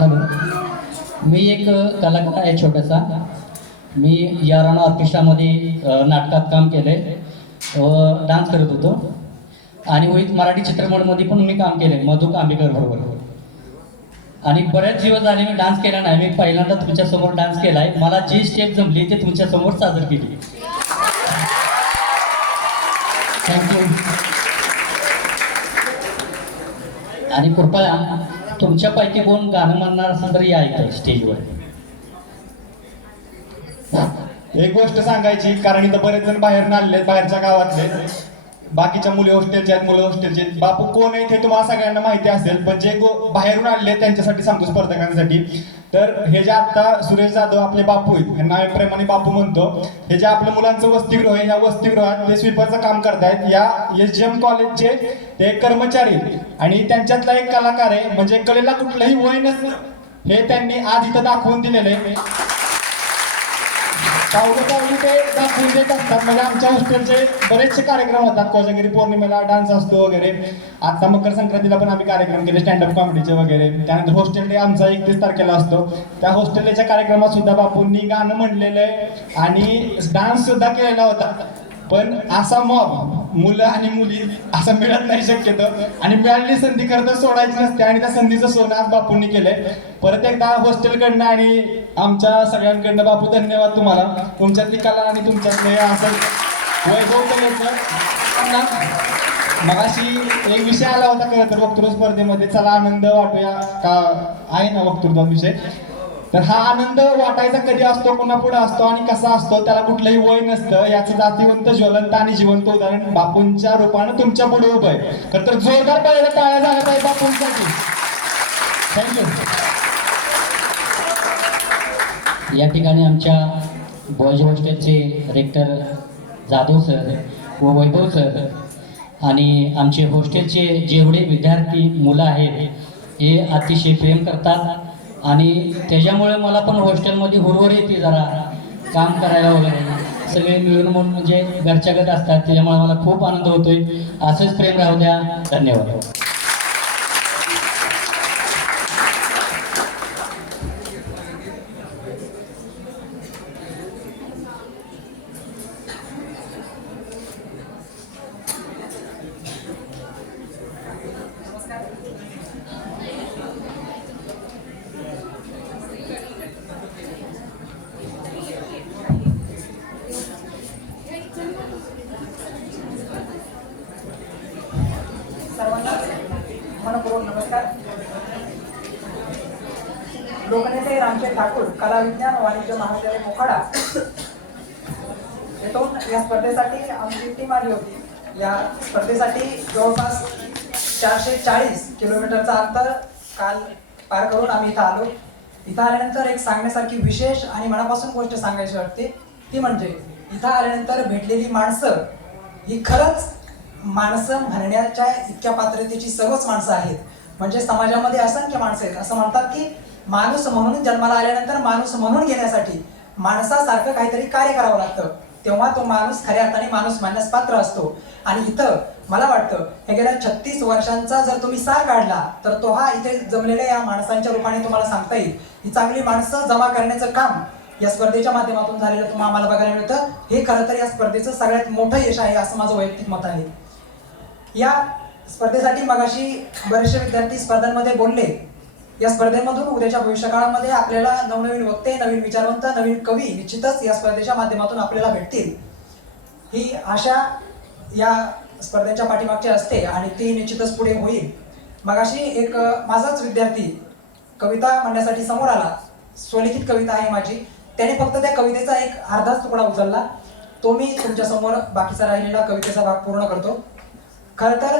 Hello, मी एक कलाकार आहे छोटासा. मी याराना ऑर्केस्ट्रामध्ये नाटकात काम केलं आहे व डान्स करत होतो. आणि वहीत मराठी चित्रपटमध्ये पण मी काम केलं आहे मधु कांबेकर बरोबर. आणि बरेच दिवस झाले मी डान्स केला नाही. मी पहिल्यांदा तुमच्यासमोर डान्स केला आहे. मला जी स्टेप जमली ते तुमच्यासमोर सादर केली. थँक्यू. आणि कृपया तुमच्यापैकी कोण गाणं म्हणणार असेल तर या इथं स्टेजवर. एक गोष्ट सांगायची, कारण इथं बरेच जण बाहेर आलेले, बाहेरच्या गावातले. बाकीच्या मुली हॉस्टेलच्या आहेत, मुलं हॉस्टेलचे. बापू कोण आहे ते तुम्हाला सगळ्यांना माहिती असेल, पण जे बाहेरून आले त्यांच्यासाठी सांगतो, स्पर्धकांसाठी. तर हे जे आता सुरेश जाधव आपले बापू आहेत, यांना आम्ही प्रेमाने बापू म्हणतो. हे जे आपल्या मुलांचं वसतिगृह आहे, या वसतिगृहात ते स्वीपरचं काम करतायत. या SGM कॉलेजचे ते कर्मचारी आणि त्यांच्यातला एक कलाकार आहे. म्हणजे कलेला कुठलंही वय नसतं हे त्यांनी आज इथं दाखवून दिलेलं आहे. पावलं ते दाखवून देत असतात. म्हणजे आमच्या हॉस्टेलचे बरेचसे कार्यक्रम होतात. कोजागिरी पौर्णिमेला डान्स असतो वगैरे. आता मकर संक्रांतीला पण आम्ही कार्यक्रम केले, स्टँडअप कॉमेडीचे वगैरे. त्यानंतर हॉस्टेल डे आमचा 31 तारखेला असतो. त्या हॉस्टेल डेच्या कार्यक्रमात सुद्धा बापूंनी गाणं म्हणलेलं आहे आणि डान्स सुद्धा केलेला होता. पण असा मॉब मुलं आणि मुली असं मिळत नाही शक्यतो, आणि मिळालेली संधी खरं तर सोडायची नसते. आणि त्या संधीचं सोनं आज बापूंनी केलंय. परत एकदा हॉस्टेलकडनं आणि आमच्या सगळ्यांकडनं बापू धन्यवाद तुम्हाला. तुमच्यातली कला आणि तुमच्यातले असं वैभव कलेचं. मगाशी एक विषय आला होता खरं तर वक्तृत्व स्पर्धेमध्ये, चला आनंद वाटूया का, आहे ना वक्तृत्व विषय. तर हा आनंद वाटायचा कधी असतो, पुन्हा पुढे असतो आणि कसा असतो, त्याला कुठलंही वय नसतं. याचं जातीवंत, ज्वलंत आणि जिवंत उदाहरण बापूंच्या रूपानं तुमच्या पुढे उभं आहे. खरं तर जोरदार पहिल्या टाळ्या झाल्या पाहिजे बापूंसाठी. थँक्यू. या ठिकाणी आमच्या बॉयज हॉस्टेलचे रेक्टर जाधव सर व वैभव सर आणि आमचे हॉस्टेलचे जेवढे विद्यार्थी मुलं आहेत हे अतिशय प्रेम करतात. आणि त्याच्यामुळे मला पण हॉस्टेलमध्ये हुरहुर येते जरा काम करायला वगैरे. सगळे मिळून म्हणून म्हणजे घरच्यागत असतात. त्याच्यामुळे मला खूप आनंद होतोय. असंच प्रेम राहू द्या. धन्यवाद. सर्वांना मनपूर्वक नमस्कार. लोकनेते रामचंद्र ठाकूर, कला विज्ञान वाणिज्य महाविद्यालय मोखाडा येथून या स्पर्धेसाठी आमची टीम आली होती. या स्पर्धेसाठी जवळपास 440 किलोमीटरचा अंतर काल पार करून आम्ही इथं आलो. इथं आल्यानंतर एक सांगण्यासारखी विशेष आणि मनापासून गोष्ट सांगायची वाटते. ती म्हणजे इथं आल्यानंतर भेटलेली माणसं ही खरंच माणसं म्हणण्याच्या इतक्या पात्रतेची सर्वच माणसं आहेत. म्हणजे समाजामध्ये असंख्य माणसं आहेत. असं म्हणतात की माणूस म्हणून जन्माला आल्यानंतर माणूस म्हणून घेण्यासाठी माणसासारखं काहीतरी कार्य करावं लागतं, तेव्हा तो माणूस खऱ्या अर्थाने माणूस मानण्यास पात्र असतो. आणि इथं मला वाटतं हे गेल्या 36 वर्षांचा जर तुम्ही सार काढला तर तो हा इथे जमलेल्या या माणसांच्या रूपाने तुम्हाला सांगता येईल. ही चांगली माणसं जमा करण्याचं काम या स्पर्धेच्या माध्यमातून झालेलं तुम्हाला आम्हाला बघायला मिळतं. हे खरं तर या स्पर्धेचं सगळ्यात मोठं यश आहे असं माझं वैयक्तिक मत आहे. या स्पर्धेसाठी मगाशी बरेचसे विद्यार्थी स्पर्धांमध्ये बोलले. या स्पर्धेमधून उद्याच्या भविष्यकाळामध्ये आपल्याला नवनवीन वक्ते, नवीन विचारवंत, नवीन कवी निश्चितच या स्पर्धेच्या माध्यमातून आपल्याला भेटतील. ही आशा या स्पर्धेच्या पाठीमागची असते आणि ती निश्चितच पुढे होईल. मगाशी एक माझाच विद्यार्थी कविता म्हणण्यासाठी समोर आला. स्वलिखित कविता आहे माझी. त्याने फक्त त्या कवितेचा एक अर्धाच तुकडा उचलला. तो मी तुमच्यासमोर बाकीचा राहिलेला कवितेचा भाग पूर्ण करतो. खरं तर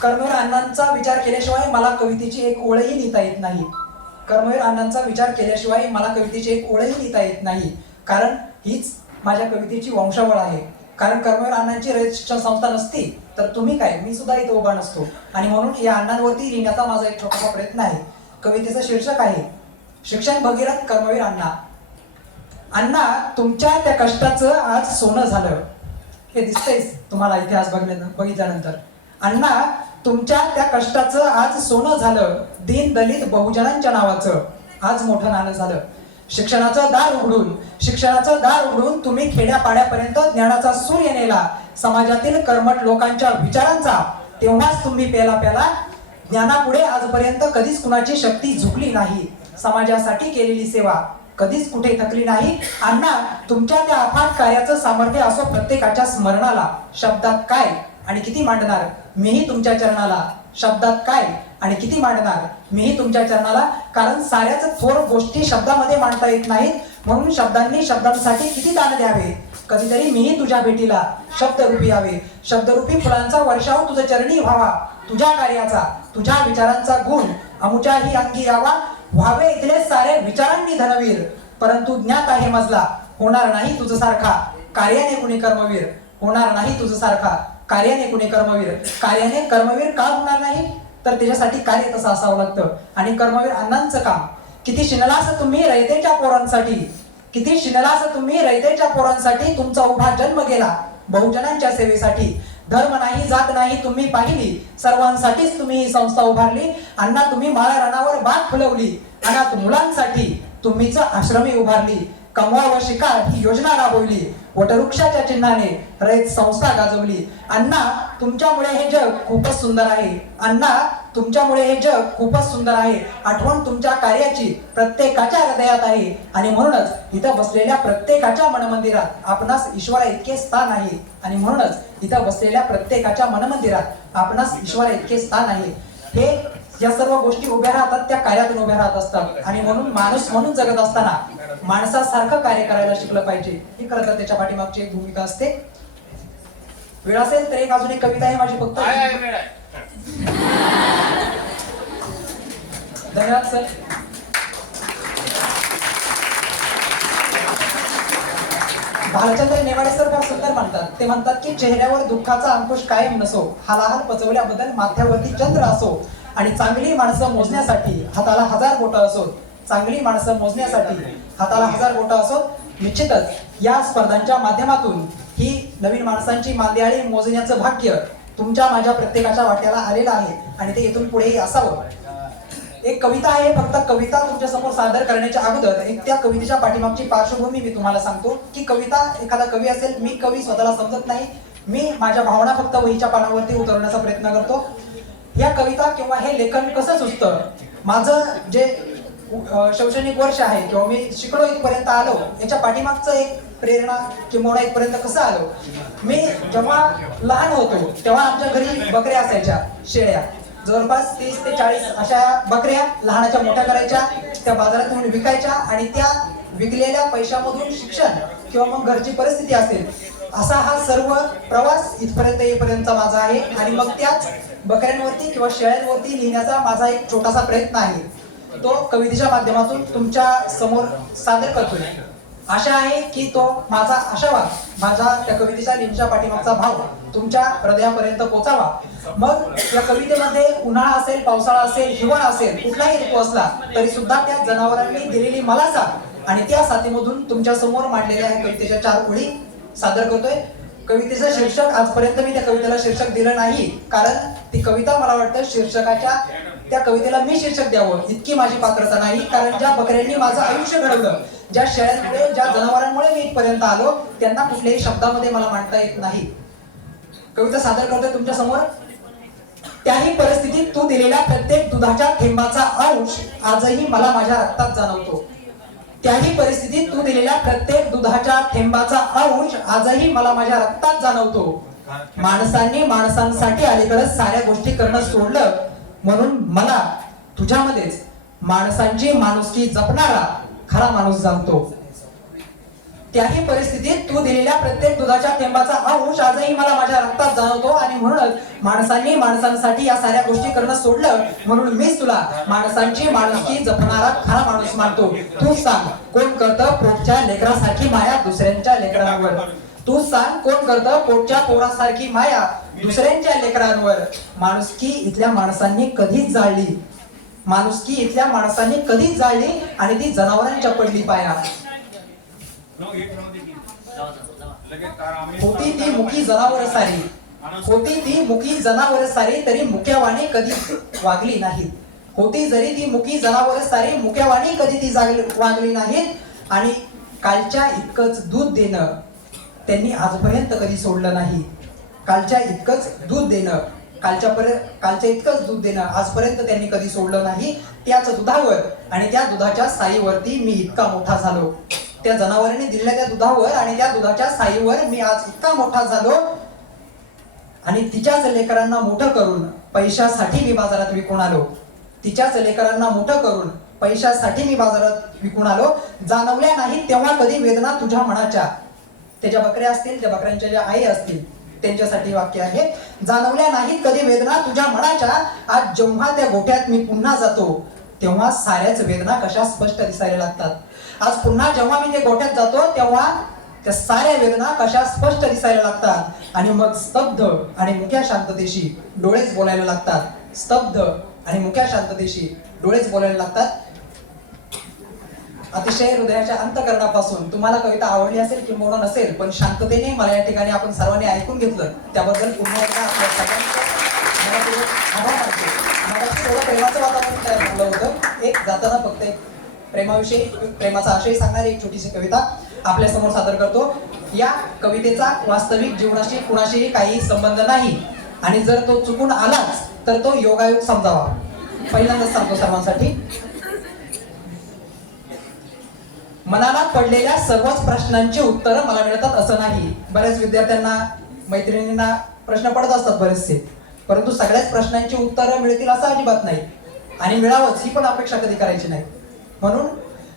कर्मवीर अण्णांचा विचार केल्याशिवाय मला कवितेची एक ओळही लिहिता येत नाही. कर्मवीर अण्णांचा विचार केल्याशिवाय मला कवितेची एक ओळही लिहिता येत नाही. कारण हीच माझ्या कवितेची वंशावळ आहे. कारण कर्मवीर अण्णांची रयत शिक्षण संस्था नसती तर तुम्ही काय, मी सुद्धा इथं उभा नसतो. आणि म्हणून या अण्णांवरती लिहिण्याचा माझा एक छोटासा प्रयत्न आहे. कवितेचं शीर्षक आहे शिक्षण भगीरथ कर्मवीर अण्णा. अण्णा, तुमच्या त्या कष्टाचं आज सोनं झालं. हे दिसतंय तुम्हाला इतिहास बघितल्यानंतर. अण्णा, तुमच्या त्या कष्टाचं आज सोनं झालं, दीन दलित बहुजनांच्या नावाचं आज मोठं नाणं झालं. शिक्षणाचं दार उघडून तुम्ही खेड्यापाड्यापर्यंत ज्ञानाचा सूर्य नेला. समाजातील कर्मठ लोकांच्या विचारांचा तेव्हाच तुम्ही पेला ज्ञानापुढे आजपर्यंत कधीच कुणाची शक्ती झुकली नाही. समाजासाठी केलेली सेवा कधीच कुठे थकली नाही. अण्णा, तुमच्या त्या अफाट कार्याचं सामर्थ्य असो प्रत्येकाच्या स्मरणाला. शब्दात काय आणि किती मांडणार मीही तुमच्या चरणाला. शब्दात काय आणि किती मांडणार मीही तुमच्या चरणाला. कारण साऱ्याच थोर गोष्टी शब्दामध्ये मांडता येत नाहीत, म्हणून शब्दांसाठी किती दान द्यावे. कधीतरी मीही तुझ्या भेटीला शब्दरूपी यावे. शब्दरूपी फुलांचा वर्षाव तुझ्या चरणी व्हावा. तुझ्या कार्याचा तुझ्या विचारांचा गुण अमुच्याही अंगी यावा. व्हावे इथले सारे विचारांनी धनवीर, परंतु ज्ञात आहे मजला होणार नाही तुझ सारखा. कार्याने कुणी कर्मवीर होणार नाही तुझ सारखा. कार्याने कुणी कर्मवीर. कार्याने कर्मवीर का होणार नाही, तर त्याच्यासाठी कार्य तसं असावं लागतं. आणि कर्मवीर अण्णांचं काम किती शिनलास तुम्ही रयतेच्या पोरांसाठी तुमचा उभा जन्म गेला बहुजनांच्या सेवेसाठी. धर्म नाही जात नाही तुम्ही पाहिली, सर्वांसाठीच तुम्ही ही संस्था उभारली. अण्णा, तुम्ही माळा रणावर बाग फुलवली. अनाथ मुलांसाठी तुम्हीच आश्रमे उभारली. कमवा व शिका ही योजना राबवली. वटवृक्षाच्या चिन्हाने रयत संस्था गाजवली. अण्णा, तुमच्यामुळे हे जग खूपच सुंदर आहे. आठवण तुमच्या कार्याची प्रत्येकाच्या हृदयात आहे. आणि म्हणूनच इथं बसलेल्या प्रत्येकाच्या मनमंदिरात आपणास ईश्वरा इतके स्थान आहे. हे या सर्व गोष्टी उभ्या राहतात, त्या कार्यातून उभ्या राहत असतात. आणि म्हणून माणूस म्हणून जगत असताना माणसासारखं कार्य करायला शिकलं पाहिजे. ही खरं तर त्याच्या पाठीमागची एक भूमिका असते. वेळ असेल तर अजून एक कविता आहे माझी फक्त. धन्यवाद सर. भालचंद्र नेवाडे सर फार सुंदर म्हणतात. ते म्हणतात की चेहऱ्यावर दुःखाचा अंकुश कायम नसो, हालाहाल पचवल्याबद्दल माथ्यावरती चंद्र असो, आणि चांगली माणसं मोजण्यासाठी हाताला 1000 बोटं असोत. निश्चितच या स्पर्धांच्या माध्यमातून ही नवीन माणसांची मांदियाळी मोजण्याचं भाग्य तुमच्या माझ्या प्रत्येकाच्या वाट्याला आलेलं आहे, आणि ते इथून पुढेही असावं. एक कविता आहे, फक्त कविता तुमच्या समोर सादर करण्याच्या अगोदर एक त्या कवितेच्या पाठीमागची पार्श्वभूमी मी तुम्हाला सांगतो. की कविता, एखादा कवी असेल, मी कवी स्वतःला समजत नाही, मी माझ्या भावना फक्त वहीच्या पानावरती उतरवण्याचा प्रयत्न करतो. या कविता किंवा हे लेखन कसं सुचतं, माझं जे शैक्षणिक वर्ष आहे किंवा मी शिकलो इथपर्यंत आलो, याच्या पाठीमागचं एक प्रेरणा किंवा इथपर्यंत कसं आलो. मी जेव्हा लहान होतो तेव्हा आमच्या घरी बकऱ्या असायच्या, शेळ्या, जवळपास 30 ते 40 अशा बकऱ्या लहानाच्या मोठ्या करायच्या, त्या बाजारात नेऊन विकायच्या, आणि त्या विकलेल्या पैशामधून शिक्षण किंवा मग घरची परिस्थिती असेल असा हा सर्व प्रवास इथपर्यंत येईपर्यंत माझा आहे. आणि मग त्याच बकऱ्यांवरती किंवा शेळ्यांवरती लिहिण्याचा माझा एक छोटासा प्रयत्न आहे, तो कवितेच्या माध्यमातून तुमच्या समोर सादर करतोय. आशा आहे की तो माझा आशावाद, माझ्या त्या कवितेच्या लिहिण्याच्या पाठीमागचा भाव तुमच्या हृदयापर्यंत पोहोचावा. मग या कवितेमध्ये उन्हाळा असेल, पावसाळा असेल, हिवाळा असेल, कुठलाही ऋतू असला तरी सुद्धा त्या जनावरांनी दिलेली मला साथ आणि त्या साथीमधून तुमच्या समोर मांडलेल्या या कवितेच्या 4 ओळी सादर करतोय. कवितेचं शीर्षक आजपर्यंत मी त्या कवितेला शीर्षक दिलं नाही, कारण ती कविता मला वाटतं शीर्षकाच्या त्या कवितेला मी शीर्षक द्यावं इतकी माझी पात्रता नाही. कारण ज्या बकऱ्यांनी माझं आयुष्य घडवलं, ज्या शेळ्यांमुळे, ज्या जनावरांमुळे मी इथपर्यंत आलो, त्यांना कुठल्याही शब्दामध्ये मला मांडता येत नाही. कविता सादर करतोय तुमच्या समोर. त्याही परिस्थितीत तू दिलेल्या प्रत्येक दुधाच्या थेंबाचा अंश आजही मला माझ्या रक्तात जाणवतो. त्याही परिस्थितीत तू दिलेल्या प्रत्येक दुधाच्या थेंबाचा अंश आजही मला माझ्या रक्तात जाणवतो. माणसांनी माणसांसाठी अलीकडे साऱ्या गोष्टी करणं सोडलं, म्हणून मला तुझ्यामध्येच माणसांची माणुसकी जपणारा खरा माणूस जाणतो. त्याही परिस्थितीत तू दिलेल्या प्रत्येक दुधाच्या थेंबाचा अंश आजही मला माझ्या रक्तात जाणवतो. आणि म्हणूनच माणसांनी माणसांसाठी या साऱ्या गोष्टी करणं सोडलं, म्हणून मीच तुला माणसांची माणुसकी जपणारा खरा माणूस मानतो. तू सांग कोण करतं पोटच्या लेकरासारखी माया दुसऱ्यांच्या लेकरांवर. तू सांग कोण करतं पोटच्या पोरासारखी माया दुसऱ्यांच्या लेकरांवर. माणुसकी इथल्या माणसांनी कधीच जाळली, आणि ती जनावरांच्या पडली पाया. होती ती मुकी जनावर सारी होती ती मुकी जनावर सारी तरी मुक्यावाणी कधी वागली नाहीत. होती जरी ती मुकी जनावर सारी मुक्यावाणी कधी ती वागली नाहीत. आणि कालच्या इतकंच दूध देणं त्यांनी आजपर्यंत कधी सोडलं नाही. कालच्या इतकंच दूध देणं कालच्या इतकंच दूध देणं आजपर्यंत त्यांनी कधी सोडलं नाही. त्याच दुधावर आणि त्या दुधाच्या साईवरती मी इतका मोठा झालो. त्या जनावरांनी दिलेल्या त्या दुधावर आणि त्या दुधाच्या साईवर मी आज इतका मोठा झालो. आणि तिच्याच लेकरांना मोठं करून पैशासाठी मी बाजारात विकून आलो. तिच्याच लेकरांना मोठं करून पैशासाठी मी बाजारात विकून आलो. जाणवल्या नाही तेव्हा कधी वेदना तुझ्या मनाच्या. त्याच्या बकऱ्या असतील, त्या बकऱ्यांच्या ज्या आई असतील त्यांच्यासाठी वाक्य आहे. जाणवल्या नाहीत कधी वेदना तुझ्या मनाच्या. आज जेव्हा त्या गोठ्यात मी पुन्हा जातो तेव्हा साऱ्याच वेदना कशा स्पष्ट दिसायला लागतात. आज पुन्हा जेव्हा मी ते गोठ्यात जातो तेव्हा त्या साऱ्या वेदना कशा स्पष्ट दिसायला लागतात. आणि मग स्तब्ध आणि मुक्या शांततेशी डोळेच बोलायला लागतात. स्तब्ध आणि मुक्या शांततेशी डोळेच बोलायला लागतात. अतिशय हृदयाच्या अंतःकरणापासून तुम्हाला कविता आवडली असेल किंवा नसेल, पण शांततेने मला या ठिकाणी आपण सर्वांनी ऐकून घेतलं त्याबद्दल पुन्हा एकदा आपल्या सगळ्यांचं आभार मानतो. मला थोडं प्रेमाचं वातावरण तयार झालं होतं. एक जाताना फक्त एक प्रेमाचा आशय सांगणारी एक छोटीशी कविता आपल्या समोर सादर करतो. या कवितेचा वास्तविक जीवनाशी कुणाशीही काही संबंध नाही आणि जर तो चुकून आलाच तर तो योगायोग समजावा. पहिल्यांदाच सांगतो सर्वांसाठी. मनाला पडलेल्या सर्वच प्रश्नांची उत्तरं मला मिळतात असं नाही. बऱ्याच विद्यार्थ्यांना, मैत्रिणींना प्रश्न पडत असतात बरेचसे, परंतु सगळ्याच प्रश्नांची उत्तरं मिळतील असं अजिबात नाही. आणि मिळावंच ही पण अपेक्षा कधी करायची नाही. म्हणून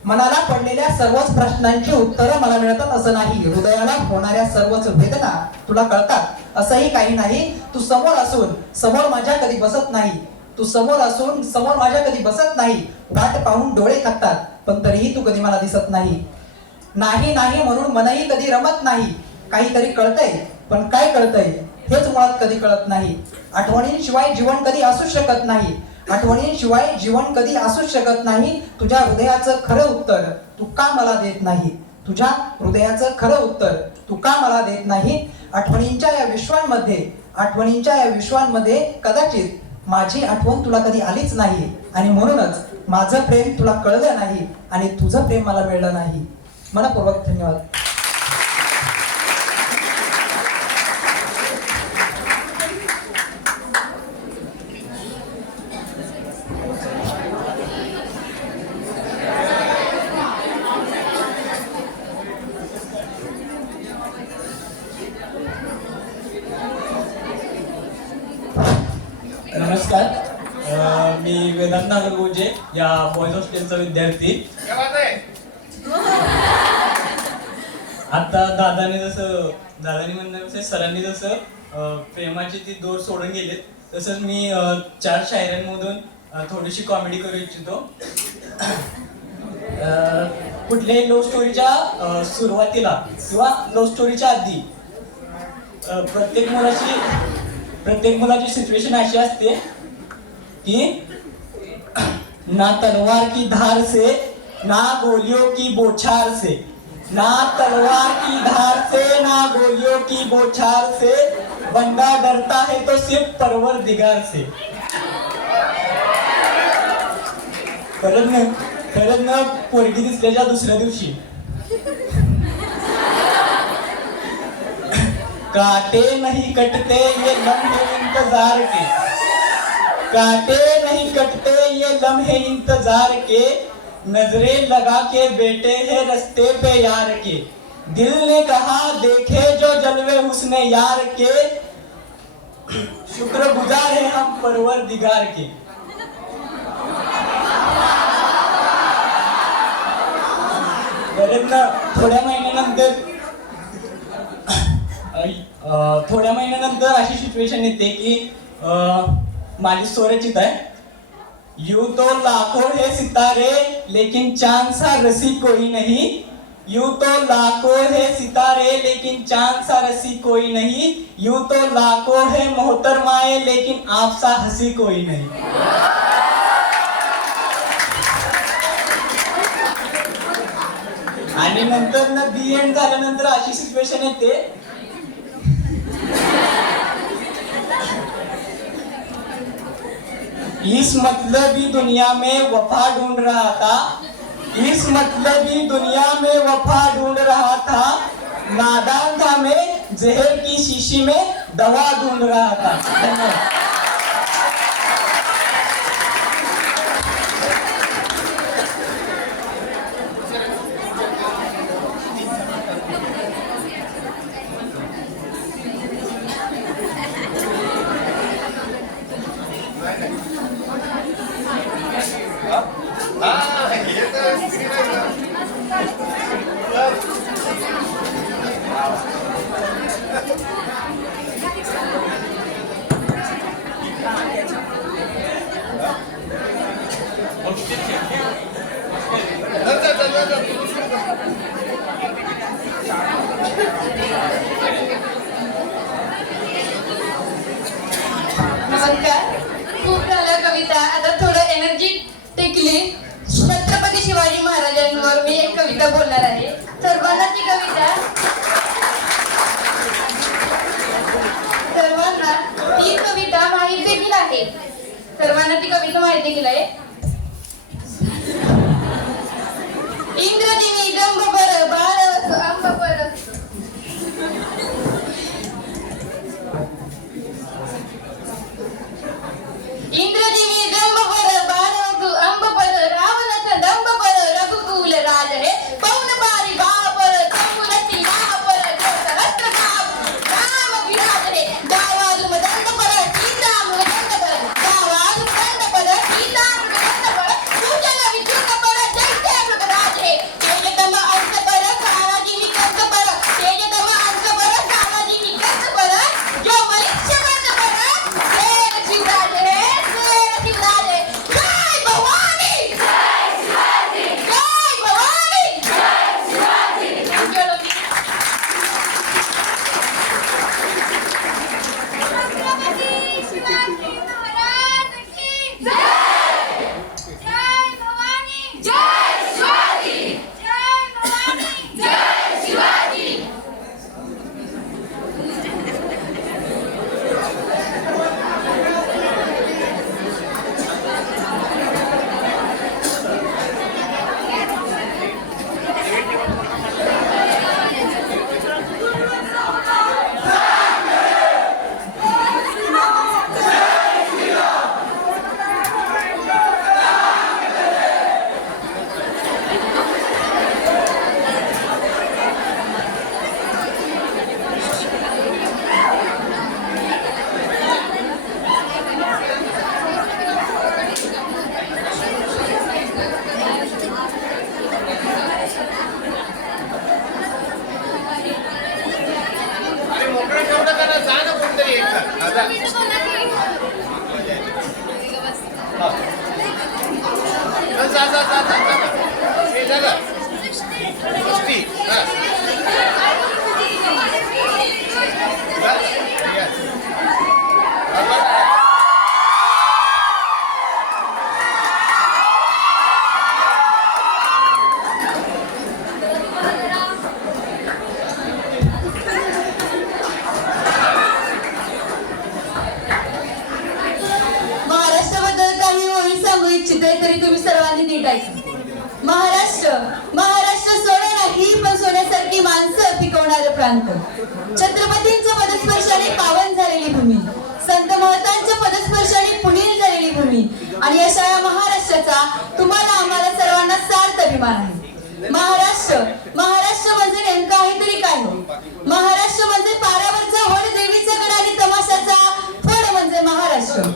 मनाला पडलेल्या सर्वच प्रश्नांची उत्तरं मला मिळतात असं नाही. हृदयाला होणाऱ्या सर्वच वेदना तुला कळतात असंही काही नाही. तू समोर असून समोर माझ्या कधी बसत नाही. तू समोर असून समोर माझ्या कधी बसत नाही. वाट पाहून डोळे थकतात पण तरीही तू कधी मला दिसत नाही. नाही नाही म्हणून मनही कधी रमत नाही. काहीतरी कळतंय पण काय कळतंय हेच मुळात कधी कळत नाही. आठवणींशिवाय जीवन कधी असू शकत नाही. आठवणींशिवाय जीवन कधी असू शकत नाही. तुझ्या हृदयाचं खरं उत्तर तू का मला देत नाही. तुझ्या हृदयाचं खरं उत्तर तू का मला देत नाही. आठवणींच्या या विश्वांमध्ये कदाचित माझी आठवण तुला कधी आलीच नाही. आणि म्हणूनच माझं प्रेम तुला कळलं नाही आणि तुझं प्रेम मला मिळलं नाही. मनपूर्वक धन्यवाद. नमस्कार, मी वेदांत नागरगोजे या बॉयज हॉस्टेलचा विद्यार्थी. आता दादानी म्हणण्यापेक्षा सरांनी जसं प्रेमाची ती दोर सोडून गेलेत, तसंच मी 4 शायरांमधून थोडीशी कॉमेडी करू इच्छितो. कुठल्याही लव्ह स्टोरीच्या सुरुवातीला किंवा लव्ह स्टोरीच्या आधी प्रत्येक मुलाची सिच्युएशन अशी असते की ना तलवार की धार से ना गोलियों की बौछार से, ना तलवार की धार से ना गोलियों की बौछार से, बंदा डरता है तो सिर्फ परवरदिगार से. खरंच ना पोरगी दिसल्याच्या दुसऱ्या दिवशी काटे नहीं कटते ये लम्हे इंतजार के, काटे नहीं कटते ये लम्हे इंतजार के, नजरें लगा के बैठे हैं रास्ते पे यार के, दिल ने कहा देखे जो जलवे हुस्ने यार के, शुक्रगुजार है हम परवरदिगार के. थोड्या महिन्यानंतर अशी सिच्युएशन येते की माझी स्वरचित आहे. यूं तो लाखों है सितारे लेकिन चांद सा रसी कोई नहीं, यूं तो लाखों है सितारे लेकिन चांद सा रसी कोई नहीं, यूं तो लाखों है मोहतरमाए लेकिन आप सा हंसी कोई नहीं. आणि नंतर ना दी एंड झाल्यानंतर अशी सिच्युएशन येते इस मतलबी दुनिया में वफा ढूंढ रहा था, इस मतलबी दुनिया में वफा ढूंढ रहा था, नादान था मैं जहर की शीशी में दवा ढूंढ रहा था। धन्यवाद। नमस्कार. खूप झालं कविता. आता थोडं एनर्जी टेकली. छत्रपती शिवाजी महाराजांवर मी एक कविता बोलणार आहे. सर्वांनाची कविता, सर्वांना ती कविता माहिती देखील आहे. सर्वांना ती कविता माहिती देखील आहे. इंद्रदेवी जंबपर बाळ अंबपर इंद्रदेवी जंबपर बाळ अंबपर रावणाचा दंबपर रघुकुल राज हे पवन पारी बापर चकुलती रापर सहस्त्र राम विराज हे गावाल मदंडपर सीता मृदंडपर गावाल मदंडपर सीता मृदंडपर पूजन विद्युतपर जैसे मृगराज हे तेजतम अंशपर साराजी निकंदपर तेजतम अंशपर साराजी निकंदपर जो मनुष्य मंदपर शेर शिवराज हे तरी तुम्ही सर्वांनी नीट ऐका. महाराष्ट्र, महाराष्ट्र सोने नाही पण सोन्यासारखी माणसं पिकवणारे प्रांत, छत्रपतींच्या पदस्पर्शाने पावन झालेली भूमी, संत महतांच्या पदस्पर्शाने पुनील झालेली भूमी आणि अशा या महाराष्ट्राचा तुम्हाला आम्हाला सर्वांना सार्थ अभिमान आहे. महाराष्ट्र, महाराष्ट्र म्हणजे नेमकं आहे तरी काय हो? महाराष्ट्र म्हणजे पारावरचा वड देवीचा गड आणि तमाशाचा फड म्हणजे महाराष्ट्र.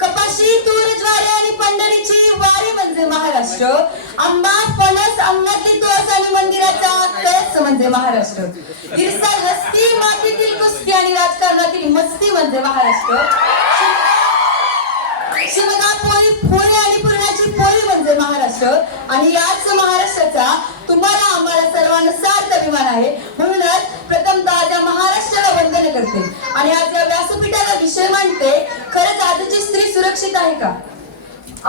कपाशी, तूर, ज्वारी आणि पंढरीची वारी म्हणजे महाराष्ट्र. आंबा, फणस, अंगणातली तुळस आणि मंदिराचा कळस म्हणजे महाराष्ट्र. इरसाल हस्ती, मातीतील कुस्ती आणि राजकारणातील मस्ती म्हणजे महाराष्ट्र. शिवगा, पोळी, पोळी आणि पुरणाची पोळी म्हणजे महाराष्ट्र. आणि याच महाराष्ट्राचा तुम्हाला आम्हाला सर्वांना सार्थ अभिमान आहे. म्हणूनच प्रथमतः त्या महाराष्ट्राला वंदन करते आणि आज या व्यासपीठाला विषय मांडते. खरंच आजची स्त्री सुरक्षित आहे का,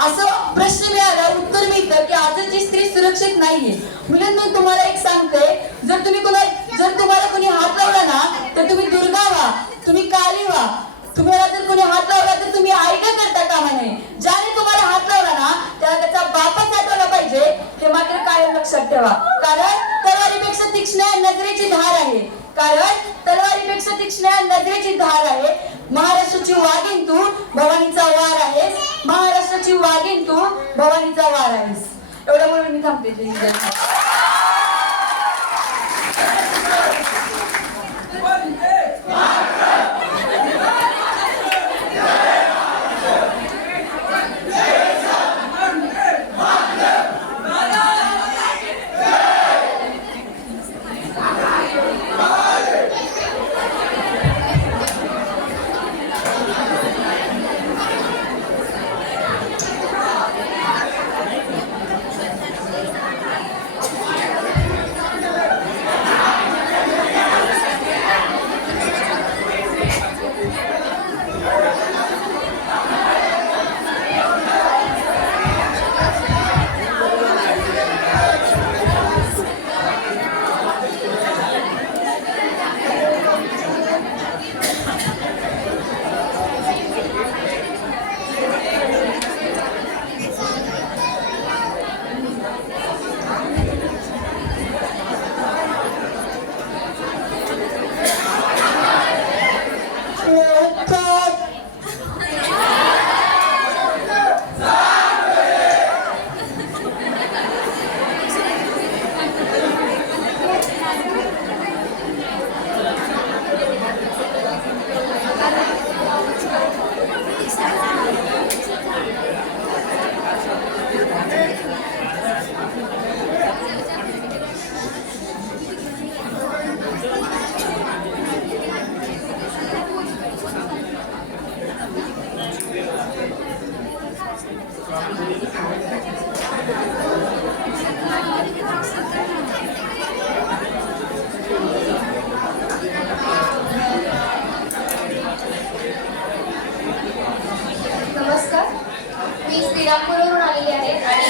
असं प्रश्न मिळाला. उत्तर मिळतं की आजची स्त्री सुरक्षित नाहीये. मुलांना तुम्हाला एक सांगते, जर तुम्हाला कोणी हात लावला ना तर तुम्ही दुर्गा व्हा, तुम्ही काली व्हा, तुम्हाला जर कोणी हात लावला तर तुम्ही आयडं करता कामा नये. ज्याने तुम्हाला हात लावला ना त्याला त्याचा बापच आठवला पाहिजे, हे मात्र कायम लक्षात ठेवा. कारण तलवारीपेक्षा तीक्ष्ण नजरेची धार आहे. कारण तलवारीपेक्षा तीक्ष्ण नजरेची धार आहे. महाराष्ट्राची वाघीण तू, भवानीचा वार आहेस. महाराष्ट्राची वाघीण तू, भवानीचा वार आहेस. एवढं म्हणून मी थांबते. जय हिंद. नमस्कार, मी श्रीरामपूरवरून आलेली आहे आणि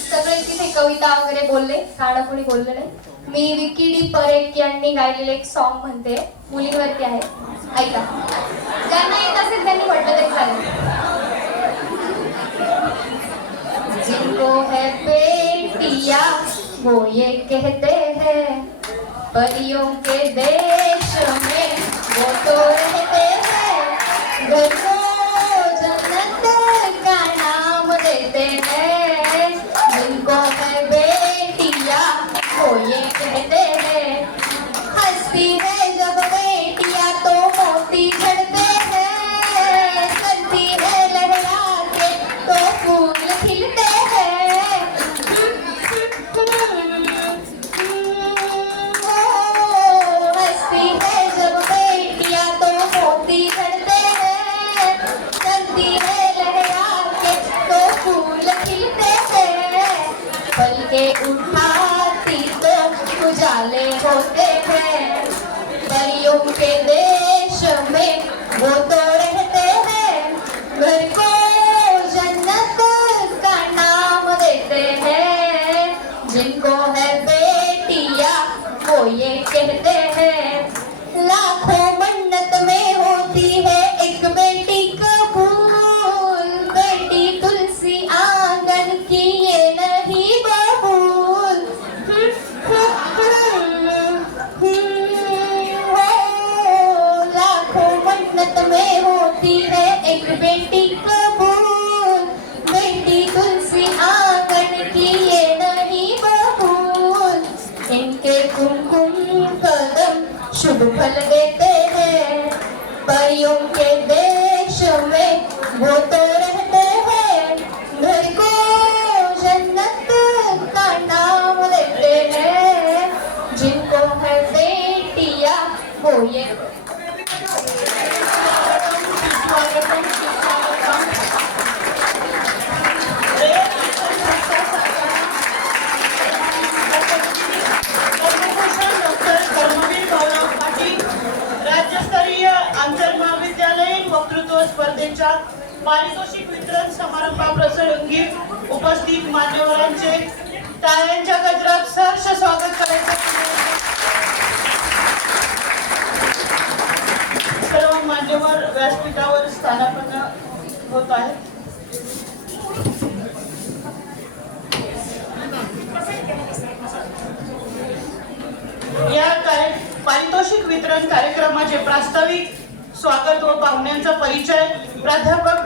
सगळे तिथे कविता वगैरे बोलले, गाणं कोणी बोललं नाही. मी विक्की डी परेख यांनी गायलेले एक सॉन्ग म्हणते, मुलींवरती आहे. ऐका. ज्यांना येत असेल त्यांनी म्हटलं तरी चालेल. जिनको है बेटिया वो ये कहते हैं, परियों के देश में वो तो रहते हैं, घर को जन्नत का नाम देते हैं. जिनको है बेटिया वो ये कहते हैं, हंसती है जब बेटियां तो मोती झड़ते हैं, चलती है लहरा के तो फूल खिलते हैं. हंसती है जब बेटियां तो मोती झड़ते हैं, चलती है लहरा के तो फूल खिलते हैं. पल के उठाती तो उजाले होते हैं, परियों के देश में वो तो रहते हैं, घर को जन्नत का नाम देते हैं. जिनको है बेटिया वो ये कहते हैं, लाखों मन्नत में होती है एक बेटी कबूल, बेटी तुलसी आंगन की ये नहीं बबूल. लाखों मन्नत में होती है एक बेटी कबूल, बेटी तुलसी आंगन की ये नहीं बबूल. इनके कुमकुम कदम शुभ फल देते हैं, परियों के देश में वो तो रहते हैं, घर को जन्नत का नाम देते हैं. जिनको है बेटिया वो ये राज्यस्तरीय आंतरमहाविद्यालयीन वक्तृत्व स्पर्धेच्या पारितोषिक वितरण समारंभाप्रसंगी उपस्थित मान्यवरांचे टाळ्यांच्या गजरात सहर्ष स्वागत करायचं. सर्व मान्यवर व्यासपीठावर स्थानापन्न होत आहेत. या पारितोषिक वितरण कार्यक्रमाचे प्रास्ताविक स्वागत व पाहुण्यांचा परिचय प्राध्यापक